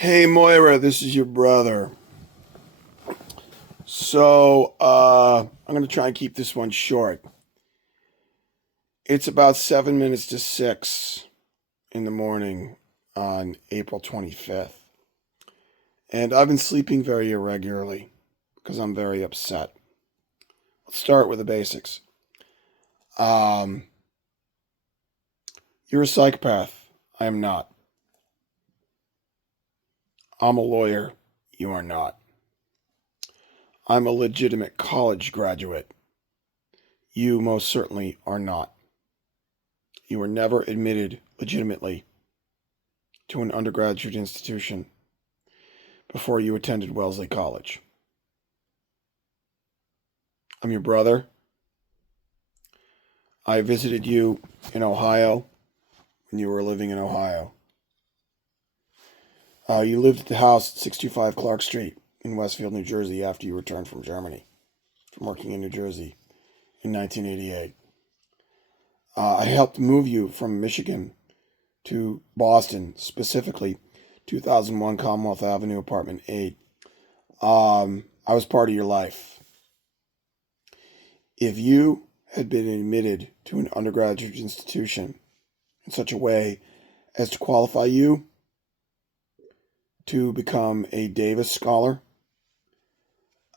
Hey Moira, this is your brother. I'm gonna try and keep this one short. It's about 7 minutes to 6 in the morning on April 25th. And I've been sleeping very irregularly because I'm very upset. Let's start with the basics. Um, you're a psychopath. I am not. I'm a lawyer. You are not. I'm a legitimate college graduate. You most certainly are not. You were never admitted legitimately to an undergraduate institution before you attended Wellesley College. I'm your brother. I visited you in Ohio when you were living in Ohio. You lived at the house at 625 Clark Street in Westfield, New Jersey after you returned from Germany, from working in New Jersey in 1988. I helped move you from Michigan to Boston, specifically 2001 Commonwealth Avenue, apartment 8. I was part of your life. If you had been admitted to an undergraduate institution in such a way as to qualify you to become a Davis Scholar,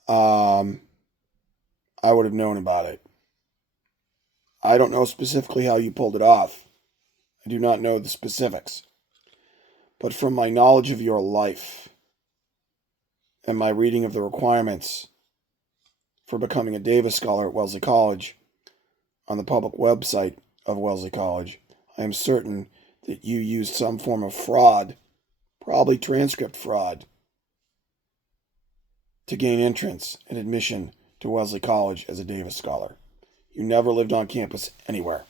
um, I would have known about it. I don't know specifically how you pulled it off. I do not know the specifics. But from my knowledge of your life and my reading of the requirements for becoming a Davis Scholar at Wellesley College on the public website of Wellesley College, I am certain that you used some form of fraud, probably transcript fraud, to gain entrance and admission to Wellesley College as a Davis Scholar. You never lived on campus anywhere.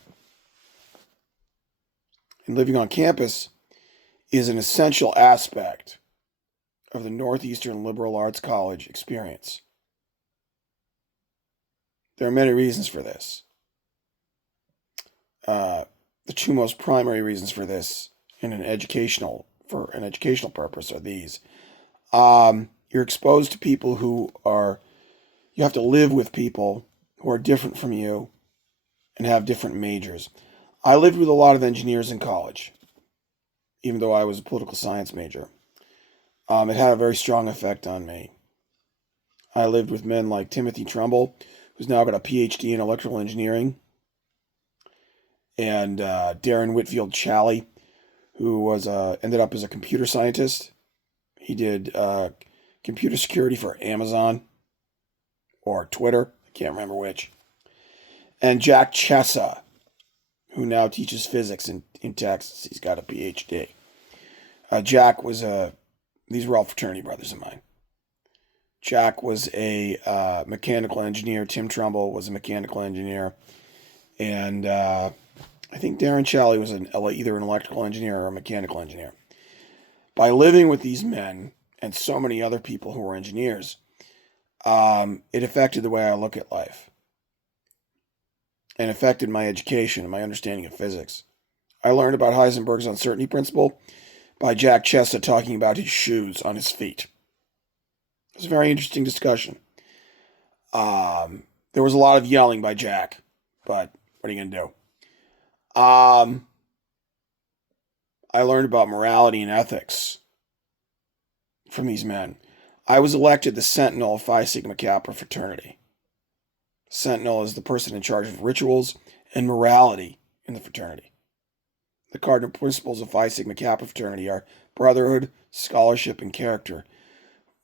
And living on campus is an essential aspect of the Northeastern Liberal Arts College experience. There are many reasons for this. The two most primary reasons for this for an educational purpose are these. You're exposed to people you have to live with people who are different from you and have different majors. I lived with a lot of engineers in college, even though I was a political science major. It had a very strong effect on me. I lived with men like Timothy Trumbull, who's now got a PhD in electrical engineering, and Darren Whitfield Challey, who ended up as a computer scientist. He did computer security for Amazon or Twitter. I can't remember which. And Jack Chessa, who now teaches physics in Texas. He's got a PhD. Jack was these were all fraternity brothers of mine. Jack was a mechanical engineer. Tim Trumbull was a mechanical engineer. And I think Darren Challey was either an electrical engineer or a mechanical engineer. By living with these men and so many other people who were engineers, it affected the way I look at life and affected my education and my understanding of physics. I learned about Heisenberg's uncertainty principle by Jack Chessa talking about his shoes on his feet. It was a very interesting discussion. There was a lot of yelling by Jack, but what are you going to do? I learned about morality and ethics from these men. I was elected the Sentinel of Phi Sigma Kappa fraternity. Sentinel is the person in charge of rituals and morality in the fraternity. The cardinal principles of Phi Sigma Kappa fraternity are brotherhood, scholarship, and character.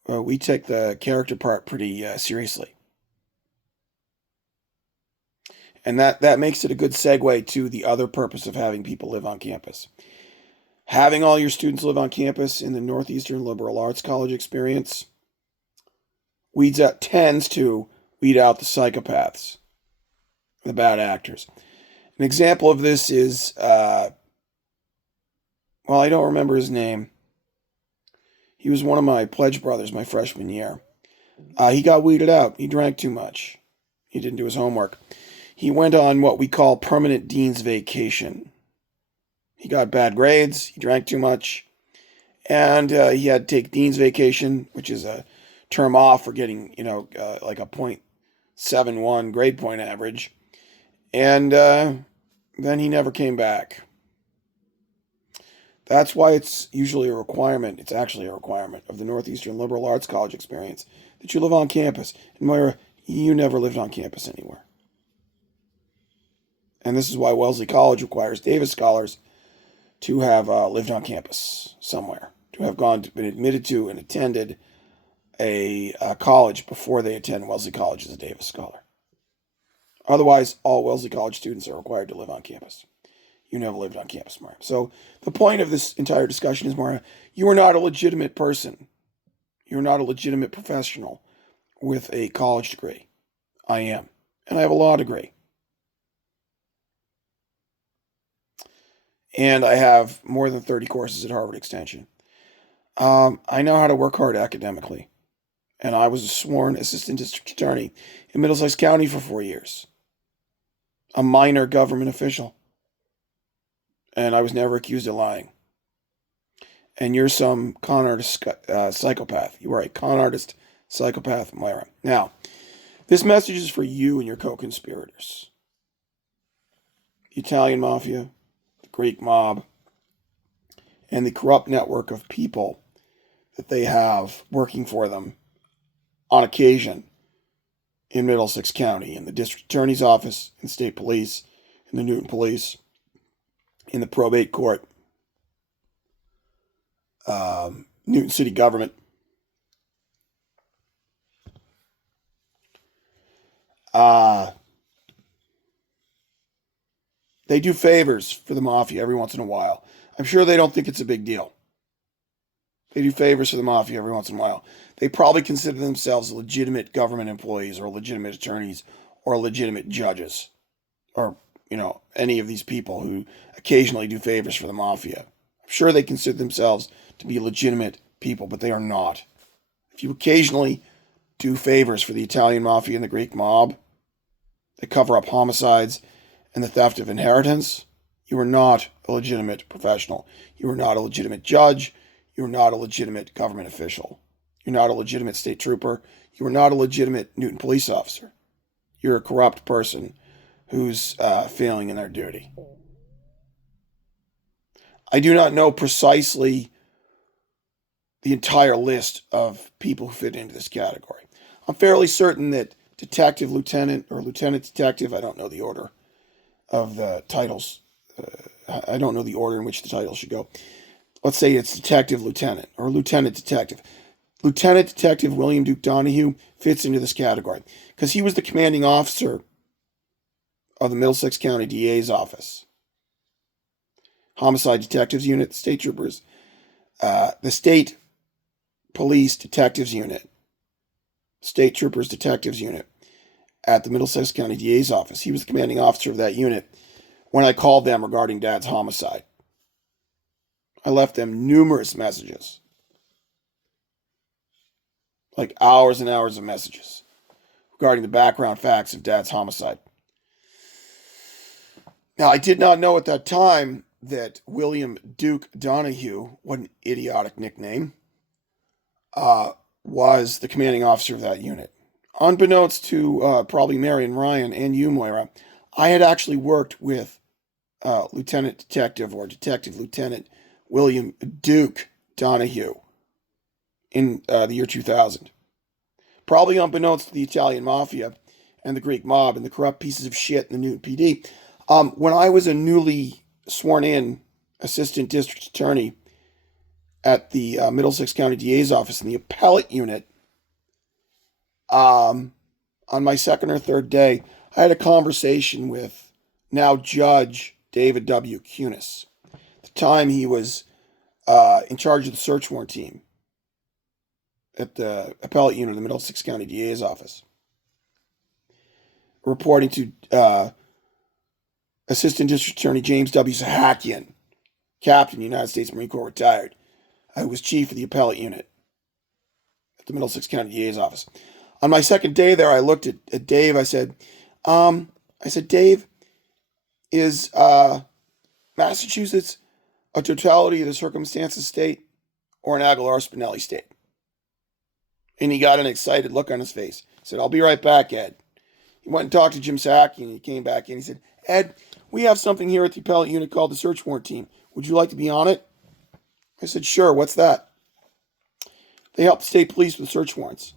We take the character part pretty seriously. And that makes it a good segue to the other purpose of having people live on campus. Having all your students live on campus in the Northeastern Liberal Arts College experience tends to weed out the psychopaths, the bad actors. An example of this is, I don't remember his name. He was one of my pledge brothers my freshman year. He got weeded out. He drank too much. He didn't do his homework. He went on what we call permanent dean's vacation. He got bad grades. He drank too much. And he had to take Dean's vacation, which is a term off for getting, like a .71 grade point average. And then he never came back. That's why it's usually a requirement. It's actually a requirement of the Northeastern Liberal Arts College experience that you live on campus. And Moira, you never lived on campus anywhere. And this is why Wellesley College requires Davis scholars to have lived on campus somewhere, to have been admitted to and attended a college before they attend Wellesley College as a Davis scholar. Otherwise, all Wellesley College students are required to live on campus. You never lived on campus, Maura. So the point of this entire discussion is, Maura, you are not a legitimate person. You're not a legitimate professional with a college degree. I am. And I have a law degree. And I have more than 30 courses at Harvard Extension. I know how to work hard academically. And I was a sworn assistant district attorney in Middlesex County for 4 years. A minor government official. And I was never accused of lying. And you're some con artist psychopath. You are a con artist psychopath, Moira. Now, this message is for you and your co-conspirators. The Italian mafia, the Greek mob, and the corrupt network of people that they have working for them on occasion in Middlesex County, in the district attorney's office, in state police, in the Newton police, in the probate court, Newton city government. They do favors for the mafia every once in a while. I'm sure they don't think it's a big deal. They do favors for the mafia every once in a while. They probably consider themselves legitimate government employees or legitimate attorneys or legitimate judges or, any of these people who occasionally do favors for the mafia. I'm sure they consider themselves to be legitimate people, but they are not. If you occasionally do favors for the Italian mafia and the Greek mob that cover up homicides and the theft of inheritance, you are not a legitimate professional. You are not a legitimate judge. You are not a legitimate government official. You're not a legitimate state trooper. You are not a legitimate Newton police officer. You're a corrupt person who's failing in their duty. I do not know precisely the entire list of people who fit into this category. I'm fairly certain that detective, lieutenant, or lieutenant detective, I don't know the order of the titles. I don't know the order in which the titles should go. Let's say it's detective lieutenant or lieutenant detective. Lieutenant Detective William Duke Donahue fits into this category because he was the commanding officer of the Middlesex County DA's office. Homicide Detectives Unit, State Troopers, the State Police Detectives Unit, State Troopers Detectives Unit at the Middlesex County DA's office. He was the commanding officer of that unit when I called them regarding Dad's homicide. I left them numerous messages. Like hours and hours of messages regarding the background facts of Dad's homicide. Now, I did not know at that time that William Duke Donahue, what an idiotic nickname, was the commanding officer of that unit. Unbeknownst to probably Marion Ryan and you, Moira, I had actually worked with Lieutenant Detective or Detective Lieutenant William Duke Donahue in the year 2000. Probably unbeknownst to the Italian mafia and the Greek mob and the corrupt pieces of shit in the Newton PD. When I was a newly sworn in assistant district attorney at the Middlesex County DA's office in the appellate unit, on my second or third day, I had a conversation with now Judge David W. Kunis. At the time, he was in charge of the search warrant team at the appellate unit of the Middlesex County DA's office, reporting to Assistant District Attorney James W. Sahakian, Captain, United States Marine Corps, retired, who was chief of the appellate unit at the Middlesex County DA's office. On my second day there, I looked at Dave. I said, Dave, is Massachusetts a totality of the circumstances state, or an Aguilar Spinelli state. And he got an excited look on his face. He said, I'll be right back, Ed. He went and talked to Jim Psaki, and he came back in. He said, Ed, we have something here at the appellate unit called the search warrant team. Would you like to be on it? I said, sure, what's that? They help the state police with search warrants.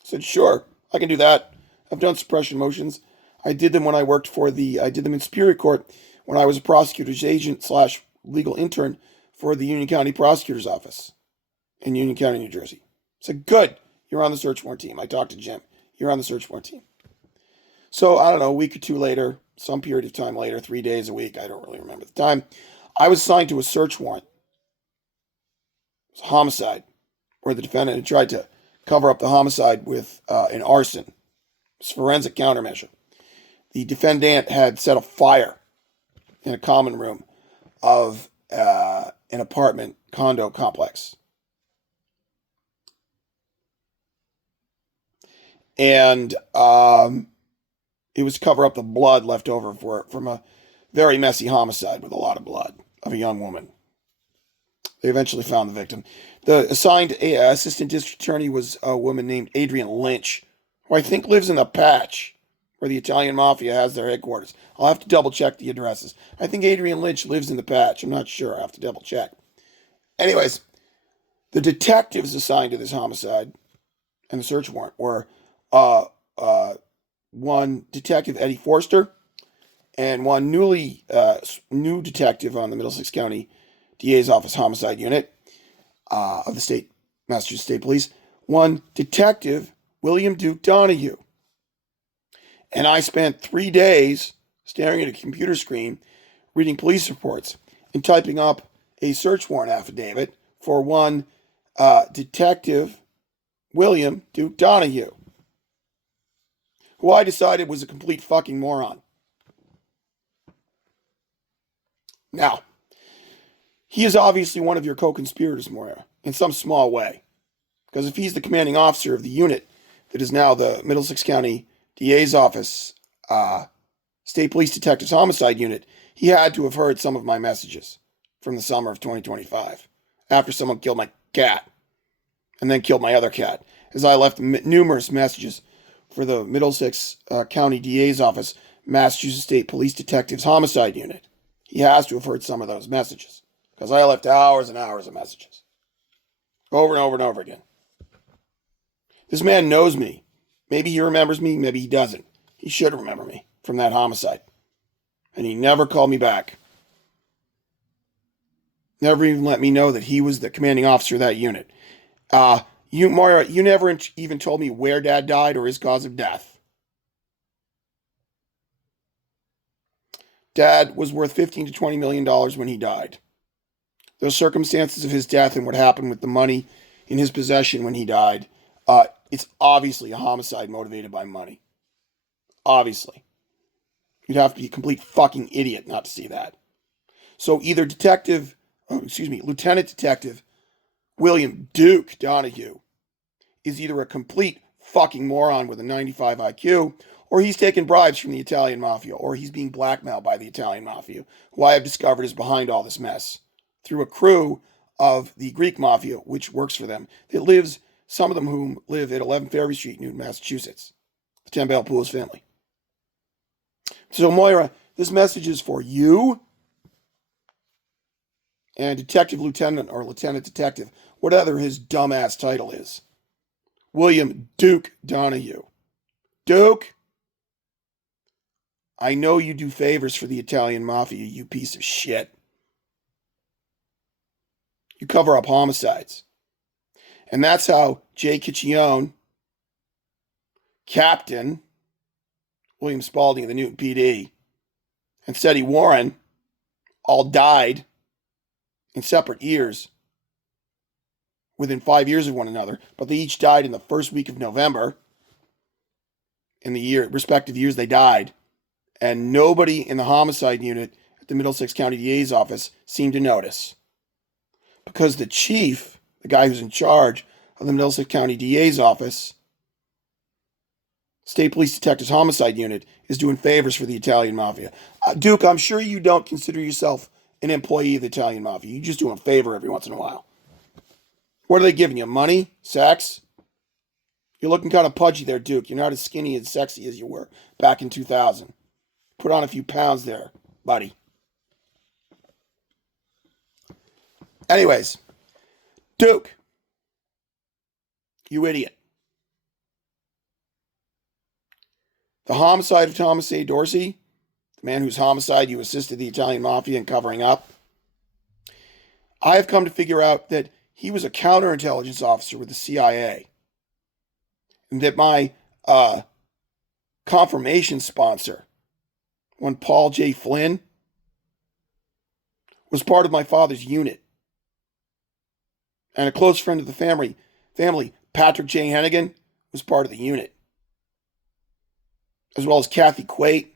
I said, sure, I can do that. I've done suppression motions. I did them when I worked I did them in Superior Court when I was a prosecutor's agent / legal intern for the Union County Prosecutor's Office in Union County, New Jersey. I said, good, you're on the search warrant team. I talked to Jim. You're on the search warrant team. So, I don't know, a week or two later, some period of time later, 3 days a week, I don't really remember the time, I was assigned to a search warrant. It was a homicide where the defendant had tried to cover up the homicide with an arson. It was forensic countermeasure. The defendant had set a fire in a common room of an apartment condo complex. And it was to cover up the blood left over from a very messy homicide with a lot of blood of a young woman. They eventually found the victim. The assigned assistant district attorney was a woman named Adrienne Lynch, who I think lives in the Patch, where the Italian Mafia has their headquarters. I'll have to double check the addresses. I think Adrienne Lynch lives in the Patch. I'm not sure. I'll have to double check. Anyways, the detectives assigned to this homicide and the search warrant were one detective, Eddie Forster, and one new detective on the Middlesex County DA's office homicide unit of the Massachusetts State Police, one detective, William Duke Donahue. And I spent 3 days staring at a computer screen, reading police reports, and typing up a search warrant affidavit for one detective, William Duke Donahue, who I decided was a complete fucking moron. Now, he is obviously one of your co-conspirators, Moira, in some small way. Because if he's the commanding officer of the unit that is now the Middlesex County DA's office, State Police Detectives Homicide Unit, he had to have heard some of my messages from the summer of 2025, after someone killed my cat, and then killed my other cat, as I left numerous messages for the Middlesex County DA's office, Massachusetts State Police Detectives Homicide Unit. He has to have heard some of those messages, because I left hours and hours of messages, over and over and over again. This man knows me. Maybe he remembers me, maybe he doesn't. He should remember me from that homicide. And he never called me back. Never even let me know that he was the commanding officer of that unit. Moira, you never even told me where Dad died or his cause of death. Dad was worth $15 to $20 million when he died. The circumstances of his death and what happened with the money in his possession when he died, it's obviously a homicide motivated by money. Obviously. You'd have to be a complete fucking idiot not to see that. So either Lieutenant Detective William Duke Donahue is either a complete fucking moron with a 95 IQ, or he's taking bribes from the Italian Mafia, or he's being blackmailed by the Italian Mafia, who I have discovered is behind all this mess, through a crew of the Greek Mafia, which works for them, that lives, some of them whom live at 11 Fairview Street, Newton, Massachusetts, the Tambell Pools family. So, Moira, this message is for you and Detective Lieutenant or Lieutenant Detective, whatever his dumbass title is, William Duke Donahue. Duke, I know you do favors for the Italian Mafia, you piece of shit. You cover up homicides. And that's how Jay Ciccione, Captain William Spalding of the Newton PD, and Seti Warren all died in separate years, within 5 years of one another, but they each died in the first week of November, in the respective years they died, and nobody in the homicide unit at the Middlesex County DA's office seemed to notice. Because the chief, the guy who's in charge of the Middlesex County DA's office, State Police Detectives Homicide Unit, is doing favors for the Italian Mafia. Duke, I'm sure you don't consider yourself an employee of the Italian mafia. You just do them a favor every once in a while. What are they giving you? Money? Sex? You're looking kind of pudgy there, Duke. You're not as skinny and sexy as you were back in 2000. Put on a few pounds there, buddy. Anyways, Duke, you idiot. The homicide of Thomas A. Dorsey, the man whose homicide you assisted the Italian mafia in covering up, I have come to figure out that he was a counterintelligence officer with the CIA. And that my confirmation sponsor, one Paul J. Flynn, was part of my father's unit. And a close friend of the family, Patrick J. Hennigan, was part of the unit. As well as Kathy Quate.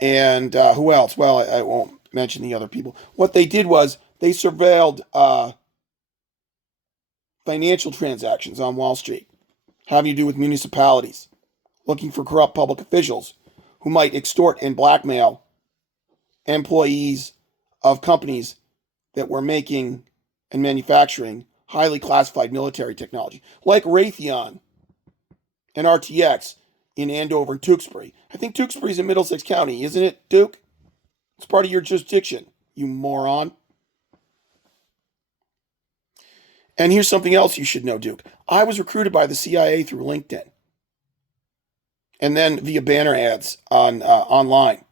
And who else? Well, I won't mention the other people. What they did was they surveilled financial transactions on Wall Street, having to do with municipalities, looking for corrupt public officials who might extort and blackmail employees of companies that were making and manufacturing highly classified military technology, like Raytheon and RTX in Andover and Tewksbury. I think Tewksbury's in Middlesex County, isn't it, Duke? It's part of your jurisdiction, you moron. And here's something else you should know, Duke. I was recruited by the CIA through LinkedIn. And then via banner ads on online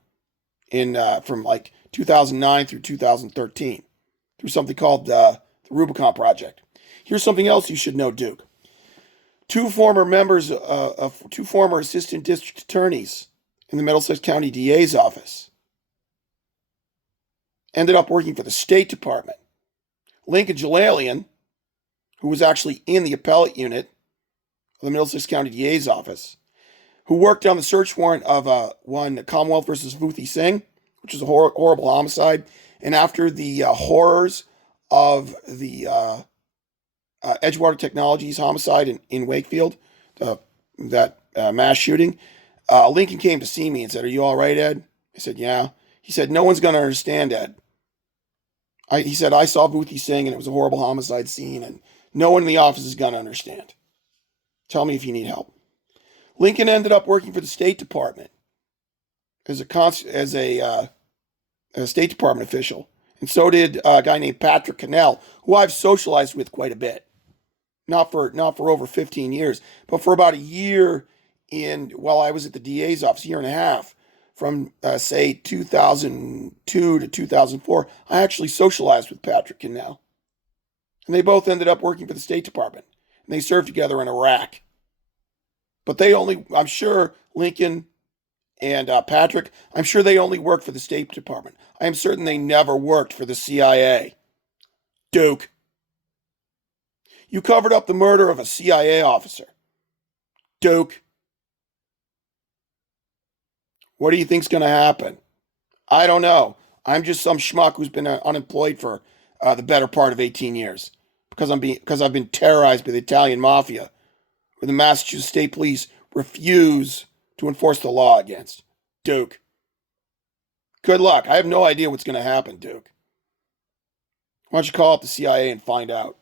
from like 2009 through 2013 through something called the Rubicon Project. Here's something else you should know, Duke. Two former assistant district attorneys in the Middlesex County DA's office ended up working for the State Department. Lincoln Jalalian, who was actually in the appellate unit of the Middlesex County DA's office, who worked on the search warrant of one Commonwealth versus Vuthi Singh, which was a horrible homicide. And after the horrors of the Edgewater Technologies homicide in Wakefield, that mass shooting, Lincoln came to see me and said, "Are you all right, Ed?" I said, "Yeah." He said, "No one's going to understand, Ed." He said, "I saw Vuthi Singh and it was a horrible homicide scene and no one in the office is going to understand. Tell me if you need help." Lincoln ended up working for the State Department as a State Department official. And so did a guy named Patrick Cannell, who I've socialized with quite a bit. Not for over 15 years, but for about a year while I was at the DA's office, a year and a half, from say 2002 to 2004, I actually socialized with Patrick Cannell. And they both ended up working for the State Department. And they served together in Iraq. But I'm sure Lincoln and Patrick, I'm sure they only worked for the State Department. I am certain they never worked for the CIA. Duke, you covered up the murder of a CIA officer. Duke, what do you think's going to happen? I don't know. I'm just some schmuck who's been unemployed for the better part of 18 years because I've been terrorized by the Italian mafia, who the Massachusetts State Police refuse to enforce the law against. Duke, good luck. I have no idea what's going to happen, Duke. Why don't you call up the CIA and find out?